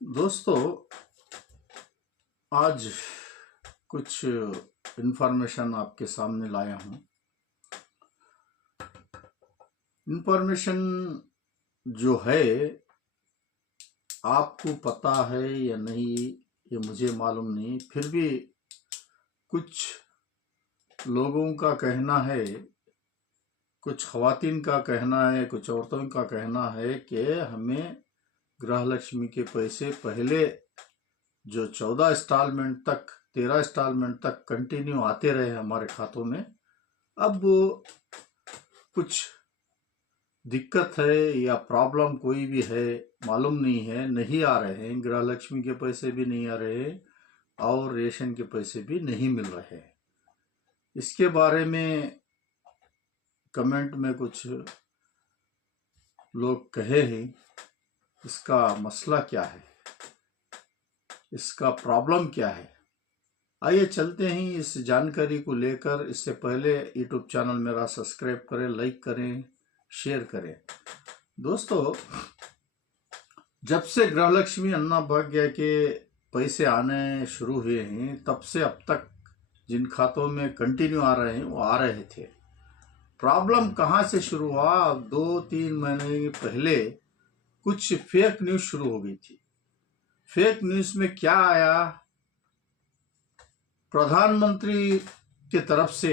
दोस्तों, आज कुछ इन्फॉर्मेशन आपके सामने लाया हूँ। इन्फॉर्मेशन जो है आपको पता है या नहीं ये मुझे मालूम नहीं, फिर भी कुछ लोगों का कहना है, कुछ ख़वातीन का कहना है, कुछ औरतों का कहना है कि हमें गृहलक्ष्मी के पैसे पहले जो 14 इंस्टॉलमेंट तक 13 इंस्टॉलमेंट तक कंटिन्यू आते रहे हमारे खातों में, अब वो कुछ दिक्कत है या प्रॉब्लम कोई भी है मालूम नहीं है, नहीं आ रहे हैं। गृहलक्ष्मी के पैसे भी नहीं आ रहे और रेशन के पैसे भी नहीं मिल रहे। इसके बारे में कमेंट में कुछ लोग कहे हैं, इसका मसला क्या है, इसका प्रॉब्लम क्या है। आइए चलते हैं इस जानकारी को लेकर। इससे पहले यूट्यूब चैनल मेरा सब्सक्राइब करें, लाइक करें, शेयर करें। दोस्तों, जब से गृहलक्ष्मी अन्नभाग्य के पैसे आने शुरू हुए हैं तब से अब तक जिन खातों में कंटिन्यू आ रहे हैं वो आ रहे थे। प्रॉब्लम कहाँ से शुरू हुआ? 2-3 महीने पहले कुछ फेक न्यूज़ शुरू हो गई थी। फेक न्यूज़ में क्या आया? प्रधानमंत्री की तरफ से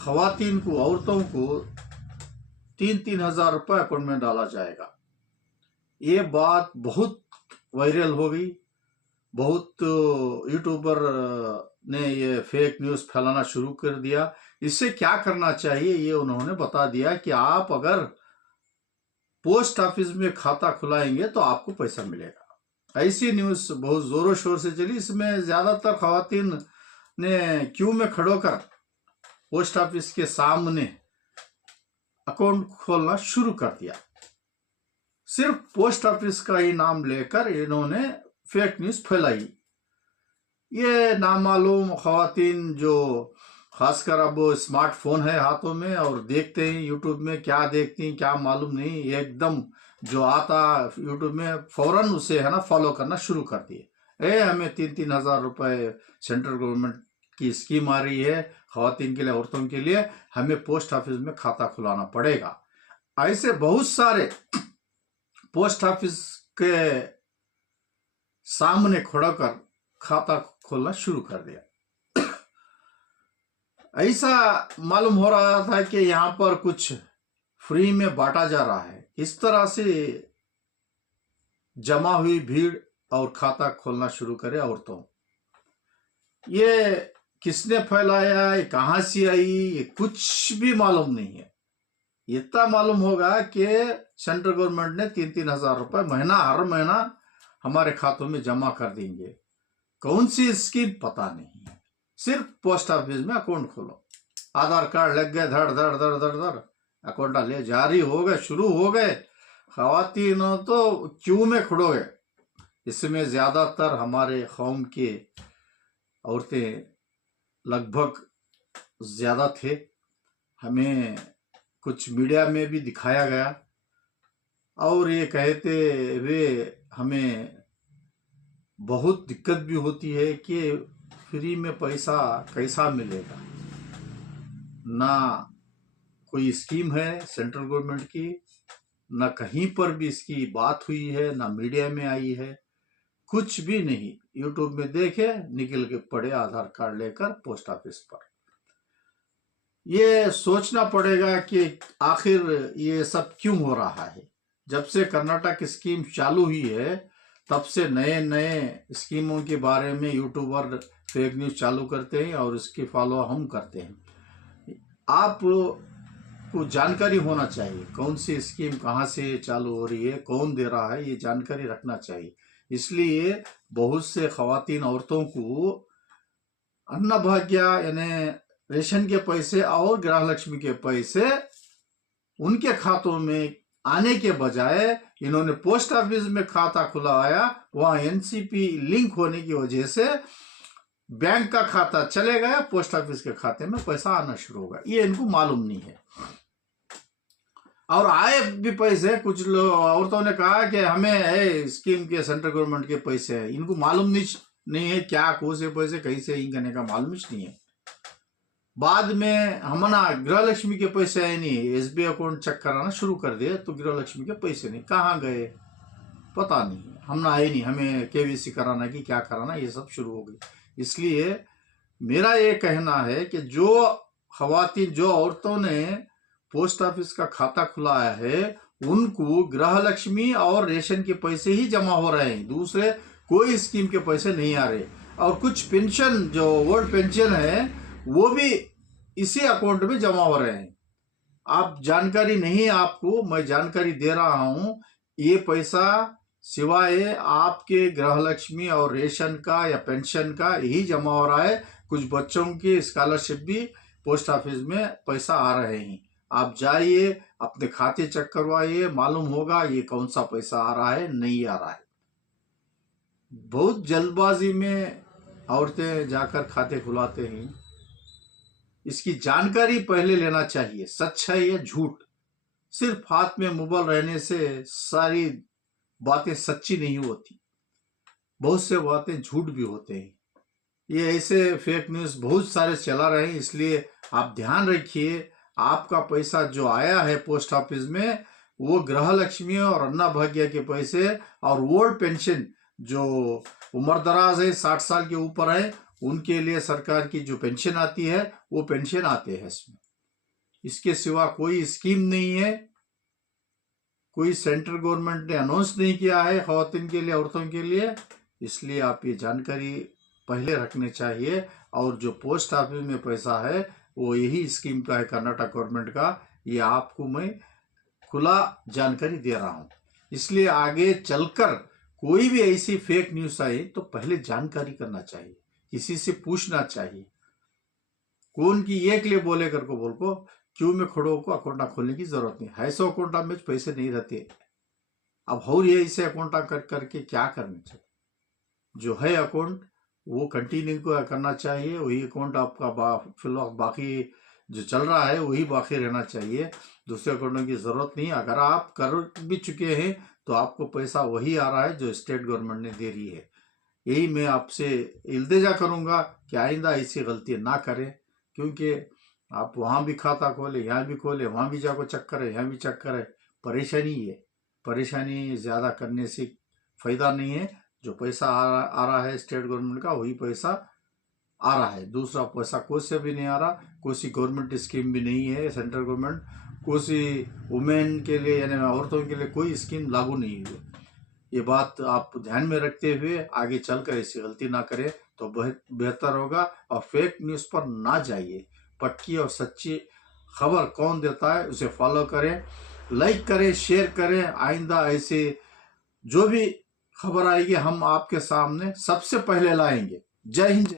ख़वातीन को, औरतों को 3-3 हज़ार रुपये अकाउंट में डाला जाएगा। ये बात बहुत वायरल हो गई। बहुत यूट्यूबर ने ये फेक न्यूज़ फैलाना शुरू कर दिया। इससे क्या करना चाहिए ये उन्होंने बता दिया कि आप अगर पोस्ट ऑफिस में खाता खुलाएंगे तो आपको पैसा मिलेगा। ऐसी न्यूज़ बहुत ज़ोरों शोर से चली। इसमें ज़्यादातर ख़वातीन ने क्यू में खड़ो कर पोस्ट ऑफिस के सामने अकाउंट खोलना शुरू कर दिया। सिर्फ पोस्ट ऑफिस का ही नाम लेकर इन्होंने फेक न्यूज़ फैलाई। ये नामालूम ख़वातीन जो खासकर अब स्मार्टफोन है हाथों में और देखते हैं यूट्यूब में, क्या देखती हैं क्या मालूम नहीं, एकदम जो आता यूट्यूब में फौरन उसे है ना फॉलो करना शुरू कर दिए। हमें 3-3 हज़ार रुपये सेंट्रल गवर्नमेंट की स्कीम आ रही है ख़वातीन के लिए, औरतों के लिए, हमें पोस्ट ऑफिस में खाता खुलाना पड़ेगा। ऐसे बहुत सारे पोस्ट ऑफिस के सामने खड़ा कर खाता खोलना शुरू कर दिया। ऐसा मालूम हो रहा था कि यहाँ पर कुछ फ्री में बांटा जा रहा है। इस तरह से जमा हुई भीड़ और खाता खोलना शुरू करे औरतों। ये किसने फैलाया, ये कहाँ से आई, ये कुछ भी मालूम नहीं है। इतना मालूम होगा कि सेंट्रल गवर्नमेंट ने 3-3 हज़ार रुपये महीना, हर महीना हमारे खातों में जमा कर देंगे। कौन सी स्कीम पता नहीं है। सिर्फ पोस्ट ऑफिस में अकाउंट खोलो, आधार कार्ड लग गए, धड़ धड़ धड़ धड़ धड़ अकाउंट डाले, जारी हो गए, शुरू हो गए। ख़वातीन तो क्यू में खड़ो गए। इसमें ज़्यादातर हमारे कौम के औरतें लगभग ज़्यादा थे। हमें कुछ मीडिया में भी दिखाया गया और ये कहते हुए हमें बहुत दिक्कत भी होती है कि फ्री में पैसा कैसा मिलेगा। ना कोई स्कीम है सेंट्रल गवर्नमेंट की, ना कहीं पर भी इसकी बात हुई है, ना मीडिया में आई है, कुछ भी नहीं। यूट्यूब में देखे, निकल के पड़े आधार कार्ड लेकर पोस्ट ऑफिस पर। ये सोचना पड़ेगा कि आखिर ये सब क्यों हो रहा है। जब से कर्नाटक स्कीम चालू हुई है तब से नए नए स्कीमों के बारे में यूट्यूबर फेक न्यूज़ चालू करते हैं और इसकी फॉलो हम करते हैं। आप को जानकारी होना चाहिए कौन सी स्कीम कहाँ से चालू हो रही है, कौन दे रहा है, ये जानकारी रखना चाहिए। इसलिए बहुत से ख़वातीन औरतों को अन्नभाग्य यानी रेशन के पैसे और गृहलक्ष्मी के पैसे उनके खातों में आने के बजाय इन्होंने पोस्ट ऑफिस में खाता खुलवाया। वहाँ एनसीपी लिंक होने की वजह से बैंक का खाता चले गया, पोस्ट ऑफिस के खाते में पैसा आना शुरू हो गया। ये इनको मालूम नहीं है। और आए भी पैसे, कुछ लोग औरतों ने कहा कि हमें स्कीम के सेंट्रल गवर्नमेंट के पैसे है, इनको मालूम नहीं है क्या कौन से पैसे कैसे इन करने का मालूम ही नहीं है। बाद में हमना गृह लक्ष्मी के पैसे आए नहीं, एसबीआई अकाउंट चेक कराना शुरू कर दिए तो गृह लक्ष्मी के पैसे नहीं, कहाँ गए पता नहीं, हमने आए नहीं, हमें केवीसी कराना कि क्या कराना, ये सब शुरू हो गई। इसलिए मेरा ये कहना है कि जो खवातीन, जो औरतों ने पोस्ट ऑफिस का खाता खुलाया है, उनको गृह लक्ष्मी और रेशन के पैसे ही जमा हो रहे हैं, दूसरे कोई स्कीम के पैसे नहीं आ रहे। और कुछ पेंशन, जो ओल्ड पेंशन है, वो भी इसी अकाउंट में जमा हो रहे हैं। आप जानकारी नहीं, आपको मैं जानकारी दे रहा हूं, ये पैसा सिवाय आपके गृह लक्ष्मी और रेशन का या पेंशन का यही जमा हो रहा है। कुछ बच्चों की स्कॉलरशिप भी पोस्ट ऑफिस में पैसा आ रहे हैं। आप जाइए, अपने खाते चेक करवाइए, मालूम होगा ये कौन सा पैसा आ रहा है, नहीं आ रहा है। बहुत जल्दबाजी में औरतें जाकर खाते खुलाते हैं। इसकी जानकारी पहले लेना चाहिए, सच है या झूठ। सिर्फ हाथ में मोबाइल रहने से सारी बातें सच्ची नहीं होती, बहुत से बातें झूठ भी होते हैं। ये ऐसे फेक न्यूज़ बहुत सारे चला रहे हैं, इसलिए आप ध्यान रखिए। आपका पैसा जो आया है पोस्ट ऑफिस में, वो गृह लक्ष्मी और अन्ना भाग्य के पैसे और ओल्ड पेंशन, जो उम्र दराज है, 60 साल के ऊपर है, उनके लिए सरकार की जो पेंशन आती है, वो पेंशन आते हैं इसमें। इसके सिवा कोई स्कीम नहीं है, कोई सेंट्रल गवर्नमेंट ने अनाउंस नहीं किया है खवातीन के लिए, औरतों के लिए। इसलिए आप ये जानकारी पहले रखने चाहिए। और जो पोस्ट ऑफिस में पैसा है, वो यही स्कीम का है कर्नाटक गवर्नमेंट का। ये आपको मैं खुला जानकारी दे रहा हूँ। इसलिए आगे चलकर कोई भी ऐसी फेक न्यूज़ आई तो पहले जानकारी करना चाहिए, किसी से पूछना चाहिए। कौन की एक लिए बोले कर को बोल को क्यों में खड़ो को अकाउंट खोलने की जरूरत नहीं है। ऐसे अकाउंट में पैसे नहीं रहते। अब और ये ऐसे अकाउंट करके क्या करना चाहिए। जो है अकाउंट वो कंटिन्यू करना चाहिए, वही अकाउंट आपका फिलहाल बाकी जो चल रहा है वही बाकी रहना चाहिए। दूसरे अकाउंटों की जरूरत नहीं। अगर आप कर भी चुके हैं तो आपको पैसा वही आ रहा है जो स्टेट गवर्नमेंट ने दे रही है। यही मैं आपसे इल्तिजा करूंगा कि आइंदा ऐसी गलती ना करें, क्योंकि आप वहाँ भी खाता खोले, यहाँ भी खोले, वहाँ भी जाकर चेक करें, यहाँ भी चेक करें, परेशानी है। परेशानी ज़्यादा करने से फायदा नहीं है। जो पैसा आ रहा है स्टेट गवर्नमेंट का, वही पैसा आ रहा है, दूसरा पैसा कोई से भी नहीं आ रहा। कोई सी गवर्नमेंट स्कीम भी नहीं है सेंट्रल गवर्नमेंट, कोई सी वुमेन के लिए यानी औरतों के लिए कोई स्कीम लागू नहीं हुई। ये बात आप ध्यान में रखते हुए आगे चलकर ऐसी गलती ना करें तो बहुत बेहतर होगा। और फेक न्यूज़ पर ना जाइए। पक्की और सच्ची खबर कौन देता है उसे फॉलो करें, लाइक करें, शेयर करें। आइंदा ऐसे जो भी खबर आएगी हम आपके सामने सबसे पहले लाएंगे। जय हिंद।